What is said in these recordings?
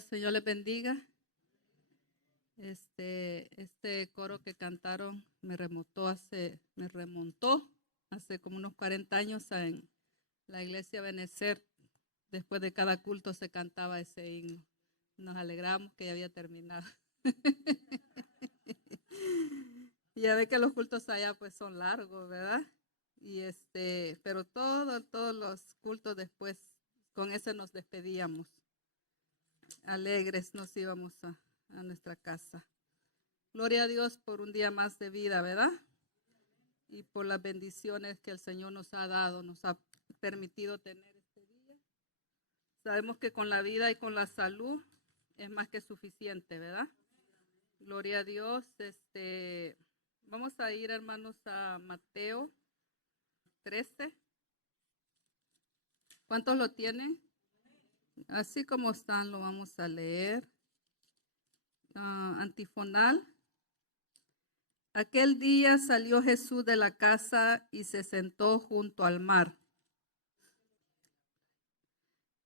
Señor les bendiga. Este coro que cantaron me remontó hace como unos 40 años en la iglesia Benecer. Después de cada culto se cantaba ese himno. Nos alegramos que ya había terminado. Ya ve que los cultos allá pues son largos, ¿verdad? Pero todos los cultos después con ese nos despedíamos. Alegres nos íbamos a nuestra casa. Gloria a Dios por un día más de vida, ¿verdad? Y por las bendiciones que el Señor nos ha dado, nos ha permitido tener este día. Sabemos que con la vida y con la salud es más que suficiente, ¿verdad? Gloria a Dios. Vamos a ir, hermanos, a Mateo 13. ¿Cuántos lo tienen? Así como están, lo vamos a leer. Antifonal. Aquel día salió Jesús de la casa y se sentó junto al mar.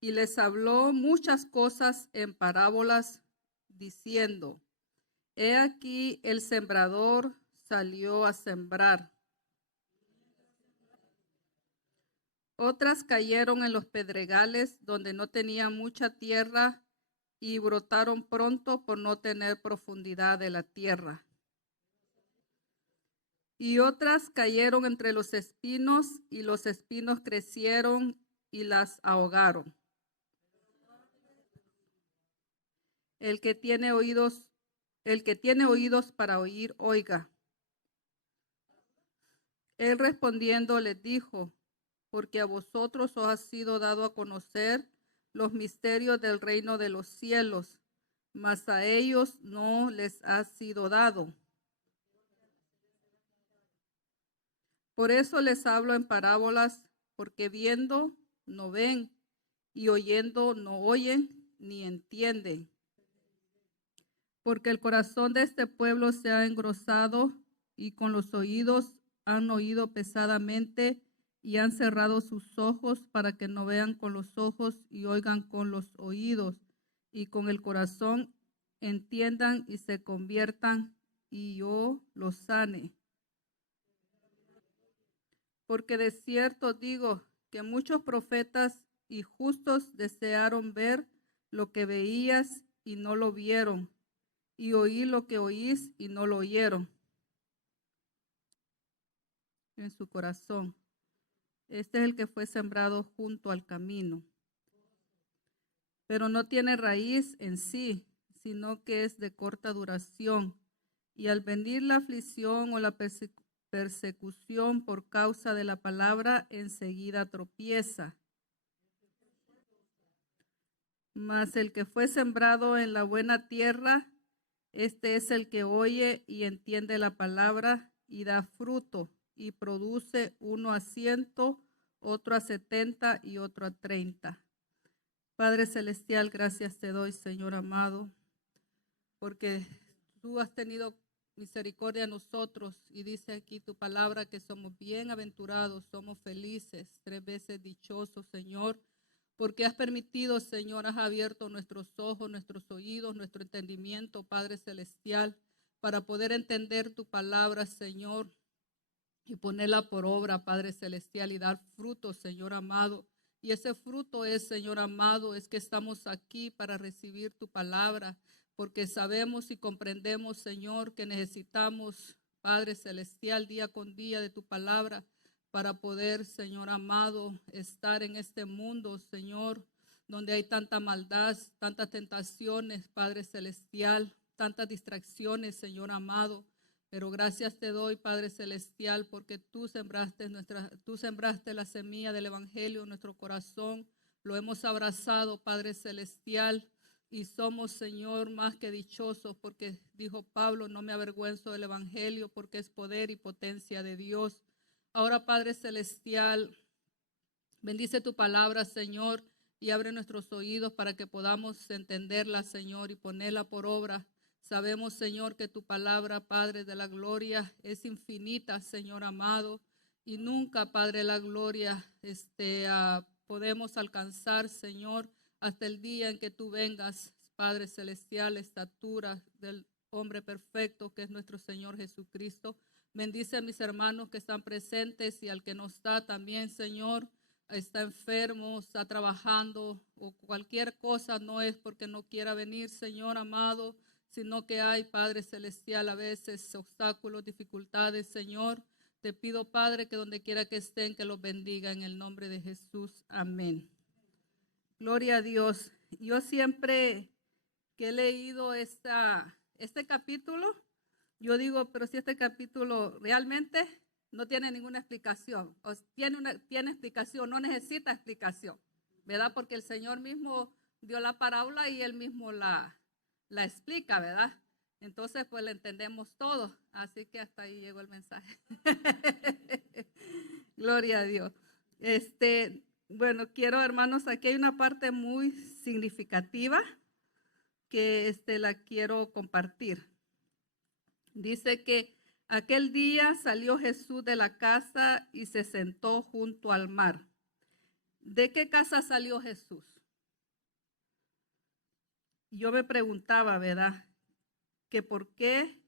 Y les habló muchas cosas en parábolas, diciendo: He aquí el sembrador salió a sembrar. Otras cayeron en los pedregales donde no tenían mucha tierra y brotaron pronto por no tener profundidad de la tierra. Y otras cayeron entre los espinos y los espinos crecieron y las ahogaron. El que tiene oídos para oír, oiga. Él respondiendo les dijo: porque a vosotros os ha sido dado a conocer los misterios del reino de los cielos, mas a ellos no les ha sido dado. Por eso les hablo en parábolas, porque viendo no ven, y oyendo no oyen, ni entienden. Porque el corazón de este pueblo se ha engrosado, y con los oídos han oído pesadamente, y han cerrado sus ojos para que no vean con los ojos y oigan con los oídos, y con el corazón entiendan y se conviertan, y yo los sane. Porque de cierto digo que muchos profetas y justos desearon ver lo que veías y no lo vieron, y oír lo que oís y no lo oyeron en su corazón. Este es el que fue sembrado junto al camino, pero no tiene raíz en sí, sino que es de corta duración. Y al venir la aflicción o la persecución por causa de la palabra, enseguida tropieza. Mas el que fue sembrado en la buena tierra, este es el que oye y entiende la palabra y da fruto, y produce uno a 100, otro a 70 y otro a 30. Padre celestial, gracias te doy, Señor amado, porque tú has tenido misericordia a nosotros, y dice aquí tu palabra que somos bienaventurados, somos felices, 3 veces dichosos, Señor, porque has permitido, Señor, has abierto nuestros ojos, nuestros oídos, nuestro entendimiento, Padre celestial, para poder entender tu palabra, Señor, y ponerla por obra, Padre celestial, y dar fruto, Señor amado. Y ese fruto es, Señor amado, es que estamos aquí para recibir tu palabra, porque sabemos y comprendemos, Señor, que necesitamos, Padre celestial, día con día de tu palabra, para poder, Señor amado, estar en este mundo, Señor, donde hay tanta maldad, tantas tentaciones, Padre celestial, tantas distracciones, Señor amado. Pero gracias te doy, Padre celestial, porque tú sembraste la semilla del evangelio en nuestro corazón. Lo hemos abrazado, Padre celestial, y somos, Señor, más que dichosos, porque dijo Pablo: no me avergüenzo del evangelio, porque es poder y potencia de Dios. Ahora, Padre celestial, bendice tu palabra, Señor, y abre nuestros oídos para que podamos entenderla, Señor, y ponerla por obra. Sabemos, Señor, que tu palabra, Padre de la gloria, es infinita, Señor amado, y nunca, Padre de la gloria, podemos alcanzar, Señor, hasta el día en que tú vengas. Padre celestial, la estatura del hombre perfecto que es nuestro Señor Jesucristo. Bendice a mis hermanos que están presentes y al que no está también, Señor, está enfermo, está trabajando o cualquier cosa, no es porque no quiera venir, Señor amado, sino que hay, Padre celestial, a veces obstáculos, dificultades, Señor. Te pido, Padre, que donde quiera que estén, que los bendiga en el nombre de Jesús. Amén. Gloria a Dios. Yo siempre que he leído este capítulo, yo digo, pero si este capítulo realmente no tiene ninguna explicación, o tiene explicación, no necesita explicación, ¿verdad? Porque el Señor mismo dio la parábola y Él mismo la explica, ¿verdad? Entonces, pues la entendemos todo, así que hasta ahí llegó el mensaje. Gloria a Dios. Bueno, quiero, hermanos, aquí hay una parte muy significativa que la quiero compartir. Dice que aquel día salió Jesús de la casa y se sentó junto al mar. ¿De qué casa salió Jesús? Yo me preguntaba, ¿verdad? Que por qué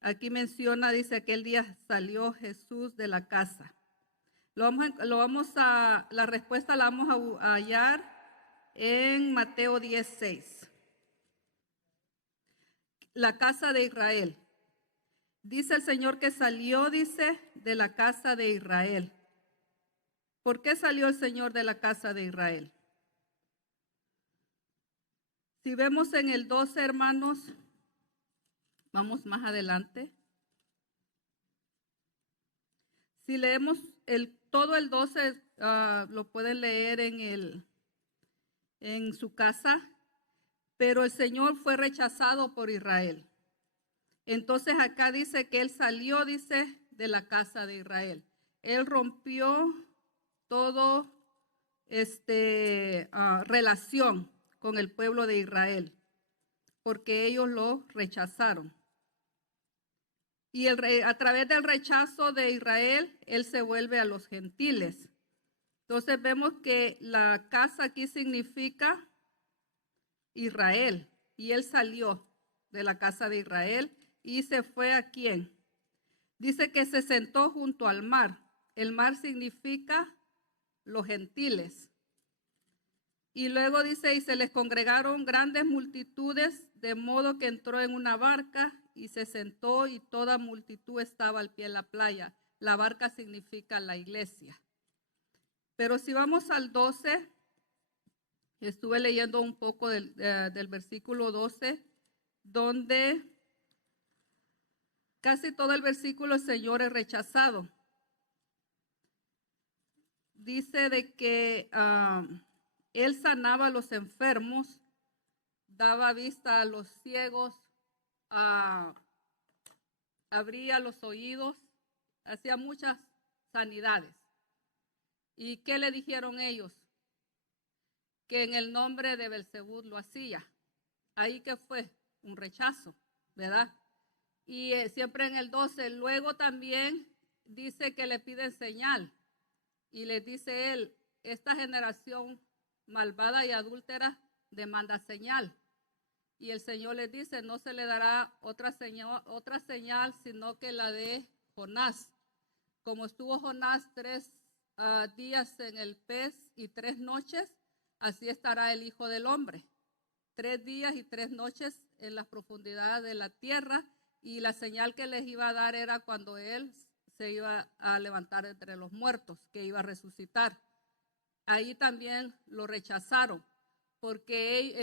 aquí menciona, dice, aquel día salió Jesús de la casa. La respuesta la vamos a hallar en Mateo 10:6. La casa de Israel. Dice el Señor que salió, dice, de la casa de Israel. ¿Por qué salió el Señor de la casa de Israel? Si vemos en el 12, hermanos, vamos más adelante. Si leemos todo el 12, lo pueden leer en su casa, pero el Señor fue rechazado por Israel. Entonces acá dice que Él salió, dice, de la casa de Israel. Él rompió todo relación con el pueblo de Israel, porque ellos lo rechazaron. Y a través del rechazo de Israel, Él se vuelve a los gentiles. Entonces vemos que la casa aquí significa Israel, y Él salió de la casa de Israel y se fue ¿a quién? Dice que se sentó junto al mar. El mar significa los gentiles. Y luego dice, y se les congregaron grandes multitudes, de modo que entró en una barca y se sentó y toda multitud estaba al pie de la playa. La barca significa la iglesia. Pero si vamos al 12, estuve leyendo un poco del versículo 12, donde casi todo el versículo el Señor es rechazado. Dice de que Él sanaba a los enfermos, daba vista a los ciegos, abría los oídos, hacía muchas sanidades. ¿Y qué le dijeron ellos? Que en el nombre de Belzebú lo hacía. Ahí que fue un rechazo, ¿verdad? Y siempre en el 12, luego también dice que le piden señal. Y les dice Él, esta generación malvada y adúltera demanda señal. Y el Señor les dice, no se le dará otra señal, sino que la de Jonás. Como estuvo Jonás 3 días en el pez y 3 noches, así estará el Hijo del Hombre. 3 días y 3 noches en las profundidades de la tierra, y la señal que les iba a dar era cuando Él se iba a levantar entre los muertos, que iba a resucitar. Ahí también lo rechazaron, porque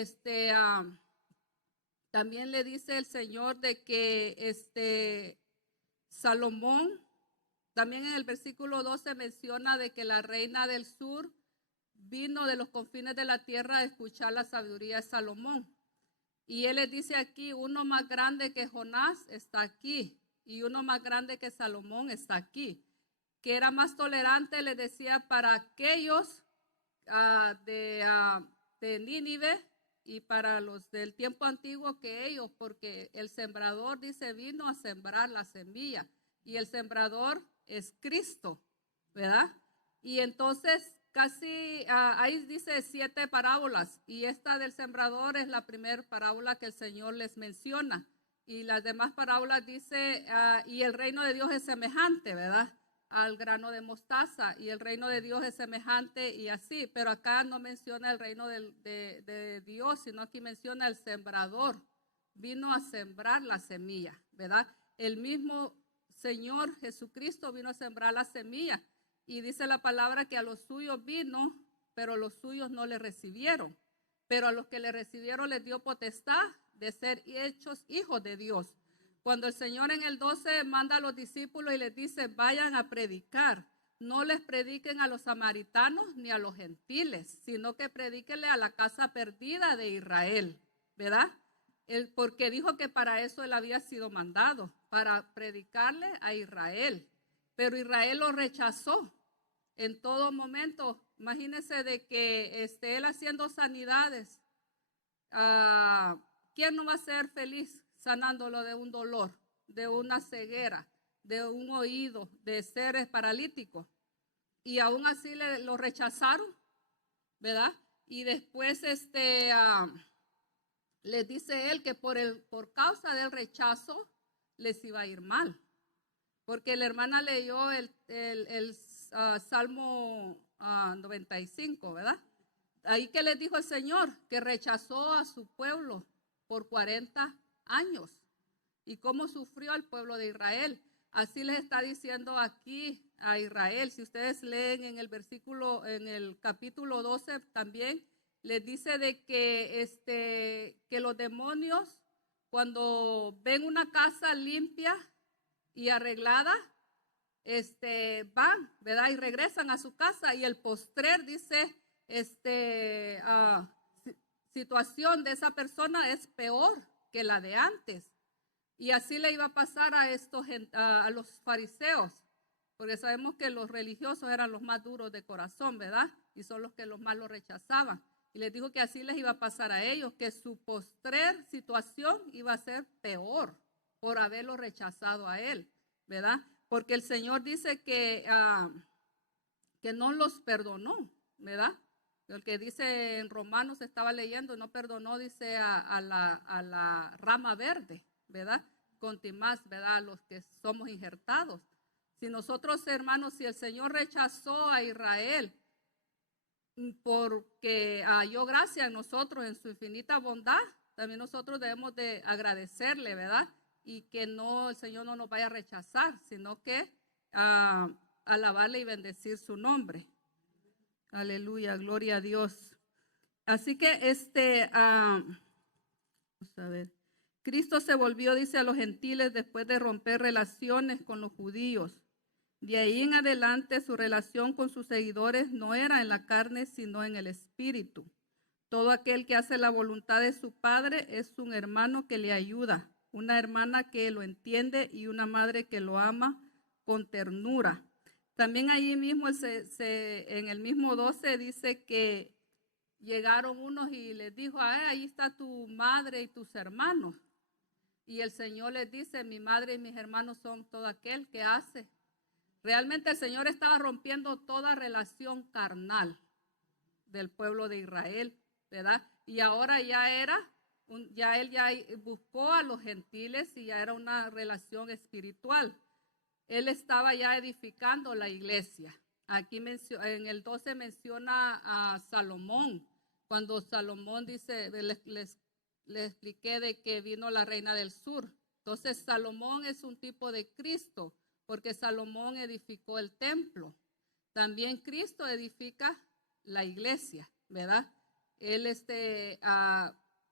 también le dice el Señor de que Salomón, también en el versículo 12 menciona de que la reina del sur vino de los confines de la tierra a escuchar la sabiduría de Salomón. Y él les dice aquí, uno más grande que Jonás está aquí, y uno más grande que Salomón está aquí. Que era más tolerante, les decía, para aquellos de Nínive y para los del tiempo antiguo que ellos, porque el sembrador, dice, vino a sembrar la semilla, y el sembrador es Cristo, ¿verdad? Y entonces casi, ahí dice 7 parábolas, y esta del sembrador es la primera parábola que el Señor les menciona. Y las demás parábolas dice, y el reino de Dios es semejante, ¿verdad?, al grano de mostaza, y el reino de Dios es semejante y así, pero acá no menciona el reino de Dios, sino aquí menciona el sembrador. Vino a sembrar la semilla, ¿verdad? El mismo Señor Jesucristo vino a sembrar la semilla, y dice la palabra que a los suyos vino, pero los suyos no le recibieron. Pero a los que le recibieron les dio potestad de ser hechos hijos de Dios. Cuando el Señor en el 12 manda a los discípulos y les dice, vayan a predicar, no les prediquen a los samaritanos ni a los gentiles, sino que predíquenle a la casa perdida de Israel, ¿verdad? Porque dijo que para eso él había sido mandado, para predicarle a Israel. Pero Israel lo rechazó en todo momento. Imagínense de que él haciendo sanidades. ¿Quién no va a ser feliz sanándolo de un dolor, de una ceguera, de un oído, de seres paralíticos? Y aún así lo rechazaron, ¿verdad? Y después les dice él que por causa del rechazo les iba a ir mal. Porque la hermana leyó el Salmo 95, ¿verdad? Ahí que les dijo el Señor que rechazó a su pueblo por 40 años. Y cómo sufrió al pueblo de Israel. Así les está diciendo aquí a Israel. Si ustedes leen en el versículo, en el capítulo 12 también, les dice de que los demonios, cuando ven una casa limpia y arreglada, van, ¿verdad? Y regresan a su casa, y el postrer dice, situación de esa persona es peor que la de antes. Y así le iba a pasar a los fariseos, porque sabemos que los religiosos eran los más duros de corazón, ¿verdad? Y son los que los más lo rechazaban. Y les dijo que así les iba a pasar a ellos, que su postrer situación iba a ser peor por haberlo rechazado a él, ¿verdad? Porque el Señor dice que no los perdonó, ¿verdad? El que dice en Romanos, estaba leyendo, no perdonó, dice a la rama verde, ¿verdad? Contimás, ¿verdad? Los que somos injertados. Si nosotros, hermanos, si el Señor rechazó a Israel porque halló gracia en nosotros, en su infinita bondad, también nosotros debemos de agradecerle, ¿verdad? Y que el Señor no nos vaya a rechazar, sino que alabarle y bendecir su nombre. Aleluya, gloria a Dios. Así que vamos a ver. Cristo se volvió, dice, a los gentiles después de romper relaciones con los judíos. De ahí en adelante su relación con sus seguidores no era en la carne, sino en el espíritu. Todo aquel que hace la voluntad de su Padre es un hermano que le ayuda, una hermana que lo entiende y una madre que lo ama con ternura. También ahí mismo en el mismo 12 dice que llegaron unos y les dijo, ahí está tu madre y tus hermanos. Y el Señor les dice, mi madre y mis hermanos son todo aquel que hace. Realmente el Señor estaba rompiendo toda relación carnal del pueblo de Israel, ¿verdad? Y ahora él ya buscó a los gentiles y ya era una relación espiritual. Él estaba ya edificando la iglesia. Aquí en el 12 menciona a Salomón. Cuando Salomón dice, les expliqué de que vino la reina del sur. Entonces Salomón es un tipo de Cristo, porque Salomón edificó el templo. También Cristo edifica la iglesia, ¿verdad? Él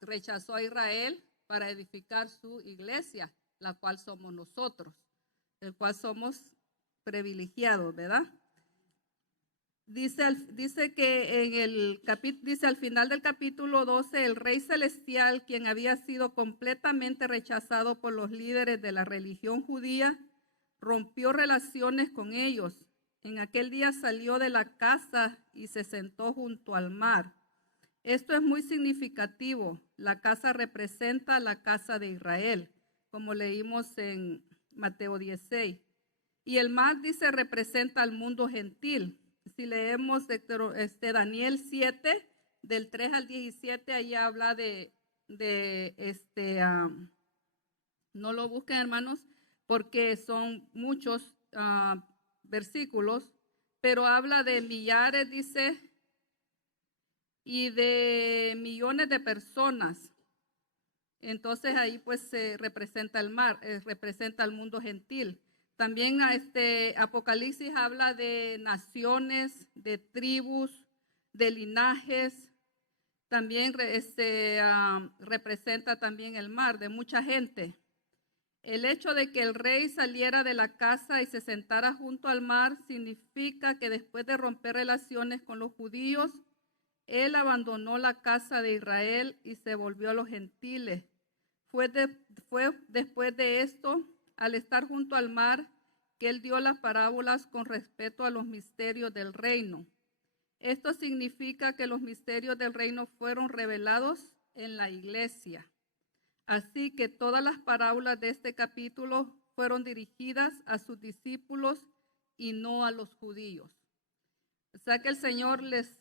rechazó a Israel para edificar su iglesia, la cual somos nosotros, el cual somos privilegiados, ¿verdad? Dice que dice al final del capítulo 12, el Rey Celestial, quien había sido completamente rechazado por los líderes de la religión judía, rompió relaciones con ellos. En aquel día salió de la casa y se sentó junto al mar. Esto es muy significativo. La casa representa la casa de Israel, como leímos en Mateo 16. Y el mar, dice, representa al mundo gentil. si leemos Daniel 7, del 3 al 17, ahí habla no lo busquen, hermanos, porque son muchos versículos, pero habla de millares, dice, y de millones de personas. Entonces ahí pues se representa el mar, representa el mundo gentil. También Apocalipsis habla de naciones, de tribus, de linajes. También representa también el mar, de mucha gente. El hecho de que el rey saliera de la casa y se sentara junto al mar significa que después de romper relaciones con los judíos, él abandonó la casa de Israel y se volvió a los gentiles. Fue después de esto, al estar junto al mar, que él dio las parábolas con respecto a los misterios del reino. Esto significa que los misterios del reino fueron revelados en la iglesia. Así que todas las parábolas de este capítulo fueron dirigidas a sus discípulos y no a los judíos. O sea que el Señor les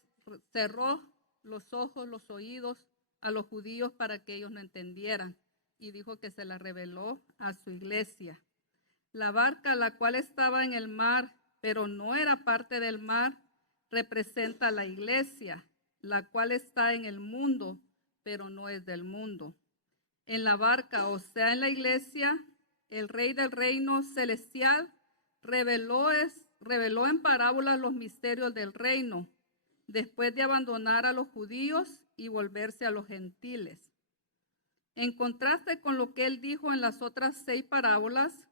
cerró los ojos, los oídos a los judíos para que ellos no entendieran, y dijo que se la reveló a su iglesia. La barca, la cual estaba en el mar, pero no era parte del mar, representa a la iglesia, la cual está en el mundo, pero no es del mundo. En la barca, o sea, en la iglesia, el rey del reino celestial reveló en parábolas los misterios del reino, después de abandonar a los judíos y volverse a los gentiles. En contraste con lo que él dijo en las otras 6 parábolas,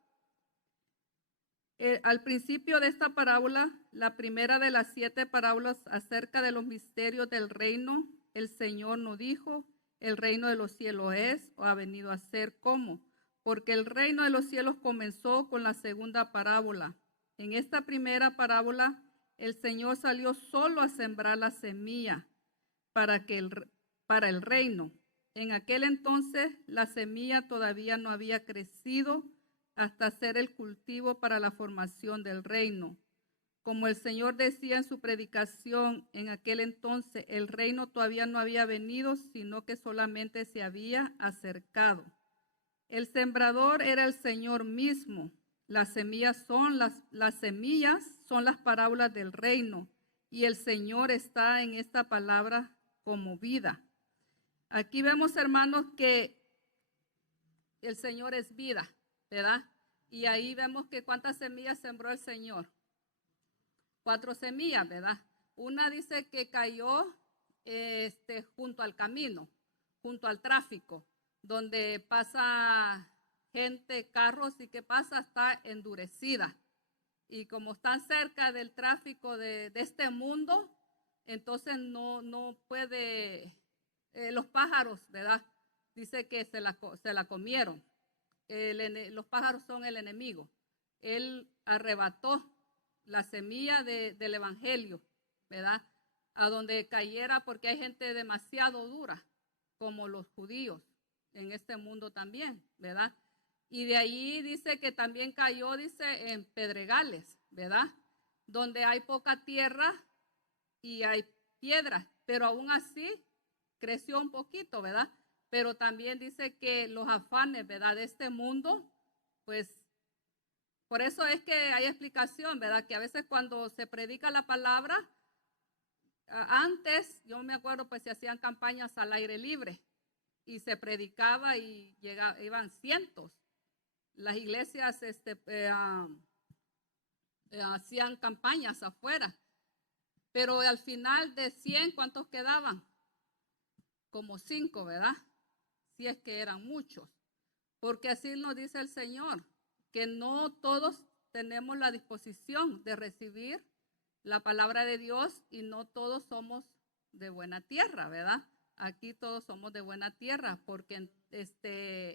al principio de esta parábola, la primera de las 7 parábolas acerca de los misterios del reino, el Señor no dijo, el reino de los cielos es o ha venido a ser como, porque el reino de los cielos comenzó con la segunda parábola. En esta primera parábola, el Señor salió solo a sembrar la semilla para el reino. En aquel entonces, la semilla todavía no había crecido hasta hacer el cultivo para la formación del reino. Como el Señor decía en su predicación, en aquel entonces el reino todavía no había venido, sino que solamente se había acercado. El sembrador era el Señor mismo. Las semillas son las parábolas del reino, y el Señor está en esta palabra como vida. Aquí vemos, hermanos, que el Señor es vida, ¿verdad? Y ahí vemos que cuántas semillas sembró el Señor. 4 semillas, ¿verdad? Una dice que cayó junto al camino, junto al tráfico, donde pasa gente, carros, y ¿qué pasa? Está endurecida. Y como están cerca del tráfico de este mundo, entonces no puede, los pájaros, ¿verdad? Dice que se la comieron. Los pájaros son el enemigo. Él arrebató la semilla del evangelio, ¿verdad? A donde cayera, porque hay gente demasiado dura, como los judíos, en este mundo también, ¿verdad? Y de ahí dice que también cayó, dice, en pedregales, ¿verdad? Donde hay poca tierra y hay piedras, pero aún así creció un poquito, ¿verdad? Pero también dice que los afanes, ¿verdad?, de este mundo, pues, por eso es que hay explicación, ¿verdad? Que a veces cuando se predica la palabra, antes, yo me acuerdo, pues se hacían campañas al aire libre y se predicaba y iban cientos. Las iglesias hacían campañas afuera, pero al final de 100, ¿cuántos quedaban? Como 5, ¿verdad? Si es que eran muchos, porque así nos dice el Señor, que no todos tenemos la disposición de recibir la palabra de Dios y no todos somos de buena tierra, ¿verdad? Aquí todos somos de buena tierra porque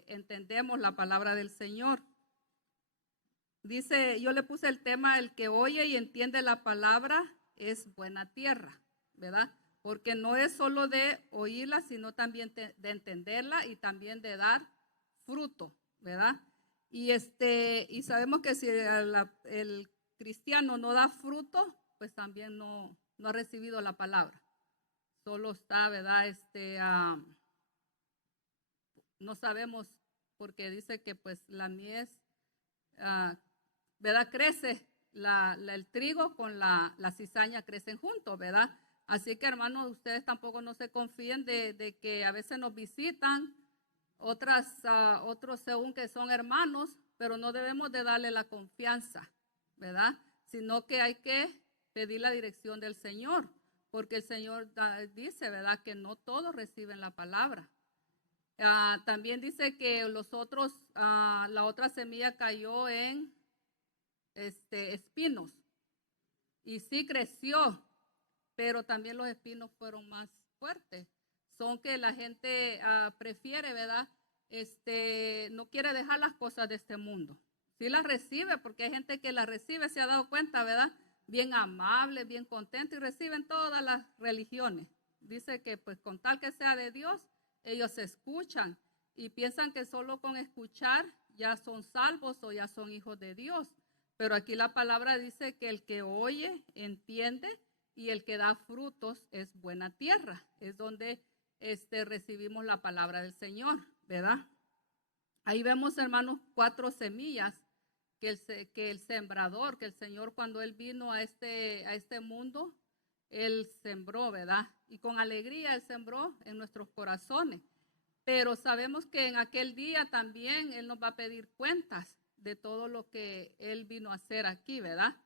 entendemos la palabra del Señor. Dice, yo le puse el tema, el que oye y entiende la palabra es buena tierra, ¿verdad? Porque no es solo de oírla, sino también de entenderla y también de dar fruto, ¿verdad? Y sabemos que si el cristiano no da fruto, pues también no ha recibido la palabra. Solo está, ¿verdad? No sabemos, porque dice que pues la mies, ¿verdad? Crece, el trigo con la cizaña crecen juntos, ¿verdad? Así que, hermanos, ustedes tampoco no se confíen de que a veces nos visitan otros según que son hermanos, pero no debemos de darle la confianza, ¿verdad? Sino que hay que pedir la dirección del Señor, porque el Señor dice, ¿verdad? Que no todos reciben la palabra. También dice que los otros, la otra semilla cayó en espinos y sí creció, pero también los espinos fueron más fuertes. Son que la gente prefiere, ¿verdad? No quiere dejar las cosas de este mundo. Sí las recibe, porque hay gente que las recibe, se ha dado cuenta, ¿verdad? Bien amable, bien contento, y reciben todas las religiones. Dice que pues con tal que sea de Dios, ellos escuchan y piensan que solo con escuchar ya son salvos o ya son hijos de Dios. Pero aquí la palabra dice que el que oye, entiende, y el que da frutos es buena tierra. Es donde recibimos la palabra del Señor, ¿verdad? Ahí vemos, hermanos, 4 semillas que el sembrador, que el Señor cuando Él vino a este mundo, Él sembró, ¿verdad? Y con alegría Él sembró en nuestros corazones. Pero sabemos que en aquel día también Él nos va a pedir cuentas de todo lo que Él vino a hacer aquí, ¿verdad?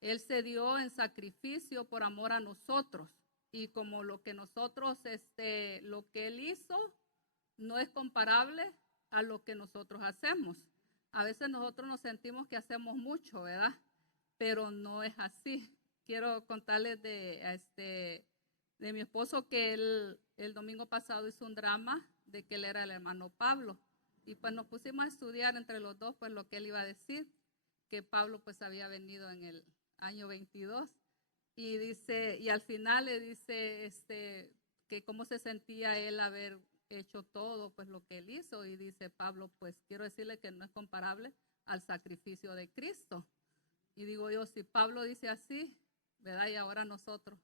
Él se dio en sacrificio por amor a nosotros. Y como lo que nosotros, lo que Él hizo no es comparable a lo que nosotros hacemos. A veces nosotros nos sentimos que hacemos mucho, ¿verdad? Pero no es así. Quiero contarles de mi esposo que él el domingo pasado hizo un drama de que él era el hermano Pablo. Y pues nos pusimos a estudiar entre los dos pues lo que él iba a decir, que Pablo pues había venido en el año 22. Y dice, y al final le dice que cómo se sentía él haber hecho todo pues lo que él hizo, y dice Pablo, pues quiero decirle que no es comparable al sacrificio de Cristo. Y digo yo, si Pablo dice así, ¿verdad? Y ahora nosotros,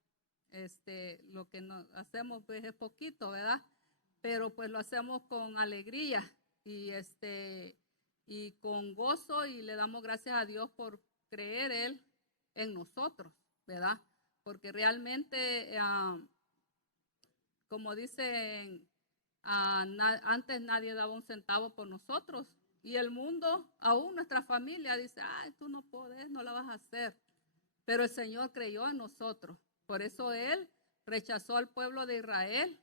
lo que nos hacemos pues es poquito, ¿verdad? Pero pues lo hacemos con alegría y con gozo, y le damos gracias a Dios por creer Él en nosotros, ¿verdad? Porque realmente, como dicen, antes nadie daba un centavo por nosotros, y el mundo, aún nuestra familia dice, ay, tú no puedes, no la vas a hacer. Pero el Señor creyó en nosotros. Por eso Él rechazó al pueblo de Israel,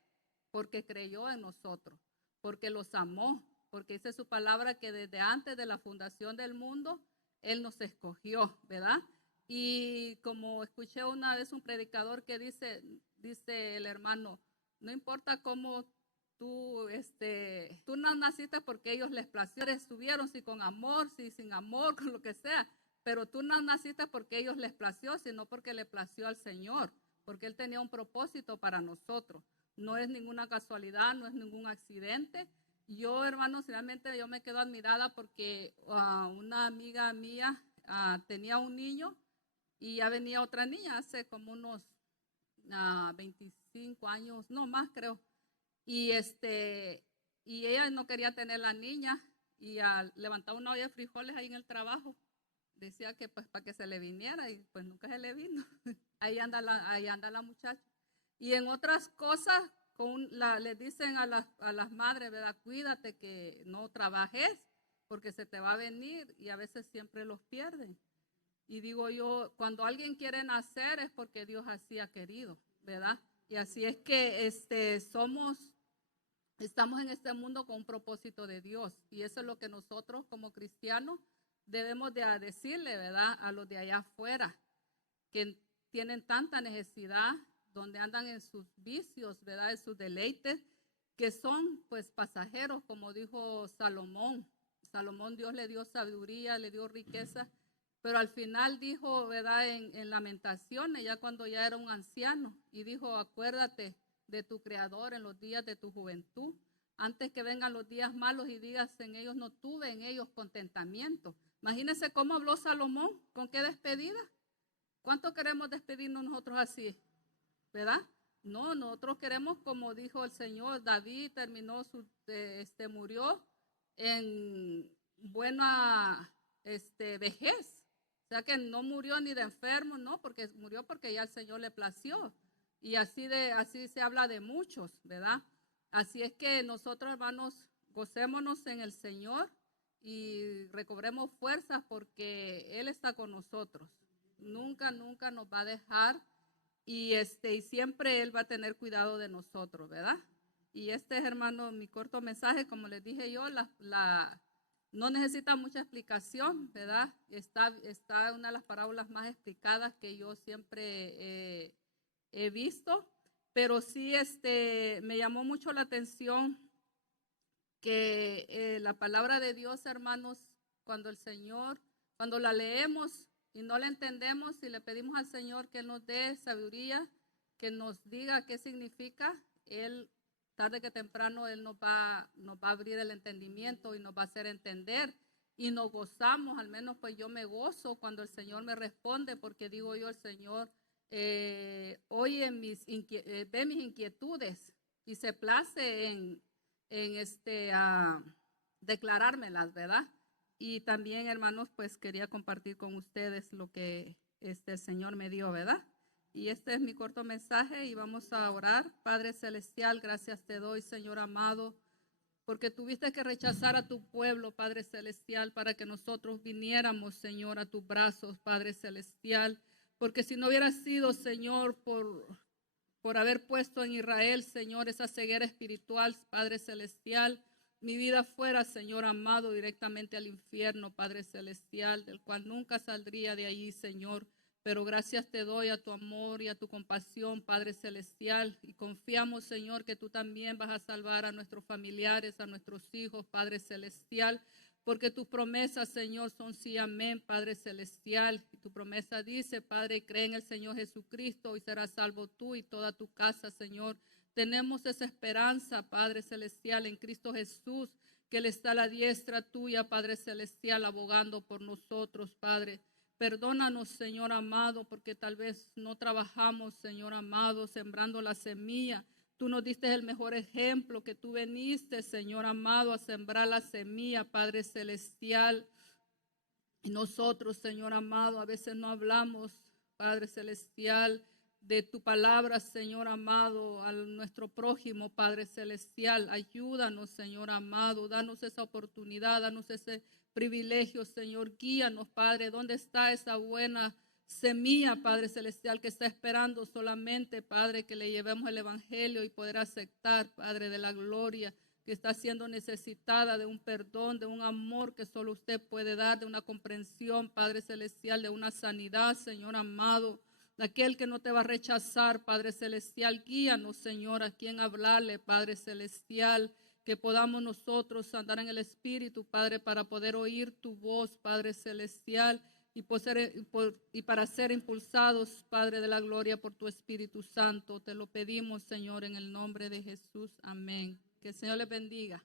porque creyó en nosotros, porque los amó, porque dice su palabra que desde antes de la fundación del mundo, Él nos escogió, ¿verdad? Y como escuché una vez un predicador que dice el hermano, no importa cómo tú no naciste porque ellos les plació, estuvieron si con amor, si sin amor, con lo que sea, pero tú no naciste porque ellos les plació, sino porque le plació al Señor, porque Él tenía un propósito para nosotros. No es ninguna casualidad, no es ningún accidente. Yo, hermanos, realmente yo me quedo admirada porque una amiga mía tenía un niño y ya venía otra niña hace como unos 25 años, no más creo. Y ella no quería tener la niña, y levantaba una olla de frijoles ahí en el trabajo. Decía que pues para que se le viniera, y pues nunca se le vino. ahí anda la muchacha. Y en otras cosas, les dicen a las madres, ¿verdad? Cuídate que no trabajes porque se te va a venir, y a veces siempre los pierden. Y digo yo, cuando alguien quiere nacer es porque Dios así ha querido, ¿verdad? Y así es que estamos en este mundo con un propósito de Dios, y eso es lo que nosotros como cristianos debemos de decirle, ¿verdad? A los de allá afuera que tienen tanta necesidad, donde andan en sus vicios, ¿verdad? En sus deleites, que son pues pasajeros, como dijo Salomón. Salomón, Dios le dio sabiduría, le dio riqueza, pero al final dijo, ¿verdad? En Lamentaciones, ya cuando ya era un anciano, y dijo, acuérdate de tu Creador en los días de tu juventud, antes que vengan los días malos y digas, en ellos no tuve, en ellos contentamiento. Imagínense cómo habló Salomón, con qué despedida. ¿Cuánto queremos despedirnos nosotros así? ¿Verdad? No, nosotros queremos, como dijo el Señor, David terminó murió en buena vejez. O sea que no murió ni de enfermo, no, porque murió porque ya el Señor le plació. Y así se habla de muchos, ¿verdad? Así es que nosotros, hermanos, gocémonos en el Señor y recobremos fuerzas porque Él está con nosotros. Nunca, nunca nos va a dejar y siempre Él va a tener cuidado de nosotros, ¿verdad? Y hermano, mi corto mensaje, como les dije yo, no necesita mucha explicación, ¿verdad? Está una de las parábolas más explicadas que yo siempre he visto, pero sí me llamó mucho la atención que la palabra de Dios, hermanos, cuando la leemos y no la entendemos y le pedimos al Señor que nos dé sabiduría, que nos diga qué significa, Él tarde que temprano Él nos va a abrir el entendimiento y nos va a hacer entender y nos gozamos, al menos pues yo me gozo cuando el Señor me responde porque digo yo, el Señor oye ve mis inquietudes y se place en declarármelas, ¿verdad? Y también, hermanos, pues quería compartir con ustedes lo que el Señor me dio, ¿verdad? Y este es mi corto mensaje y vamos a orar. Padre Celestial, gracias te doy, Señor amado, porque tuviste que rechazar a tu pueblo, Padre Celestial, para que nosotros viniéramos, Señor, a tus brazos, Padre Celestial, porque si no hubiera sido, Señor, por haber puesto en Israel, Señor, esa ceguera espiritual, Padre Celestial, mi vida fuera, Señor amado, directamente al infierno, Padre Celestial, del cual nunca saldría de allí, Señor. Pero gracias te doy a tu amor y a tu compasión, Padre Celestial, y confiamos, Señor, que tú también vas a salvar a nuestros familiares, a nuestros hijos, Padre Celestial, porque tus promesas, Señor, son sí, amén, Padre Celestial. Y tu promesa dice, Padre, cree en el Señor Jesucristo y serás salvo tú y toda tu casa, Señor. Tenemos esa esperanza, Padre Celestial, en Cristo Jesús, que Él está a la diestra tuya, Padre Celestial, abogando por nosotros, Padre. Perdónanos, Señor amado, porque tal vez no trabajamos, Señor amado, sembrando la semilla. Tú nos diste el mejor ejemplo, que tú viniste, Señor amado, a sembrar la semilla, Padre Celestial. Y nosotros, Señor amado, a veces no hablamos, Padre Celestial, de tu palabra, Señor amado, a nuestro prójimo, Padre Celestial. Ayúdanos, Señor amado, danos esa oportunidad, danos ese privilegio, Señor. Guíanos, Padre. ¿Dónde está esa buena semilla, Padre Celestial, que está esperando solamente, Padre, que le llevemos el evangelio y poder aceptar, Padre de la gloria, que está siendo necesitada de un perdón, de un amor que solo usted puede dar, de una comprensión, Padre Celestial, de una sanidad, Señor amado, de aquel que no te va a rechazar, Padre Celestial. Guíanos, Señor, a quien hablarle, Padre Celestial, que podamos nosotros andar en el Espíritu, Padre, para poder oír tu voz, Padre Celestial, y para ser impulsados, Padre de la gloria, por tu Espíritu Santo. Te lo pedimos, Señor, en el nombre de Jesús. Amén. Que el Señor les bendiga.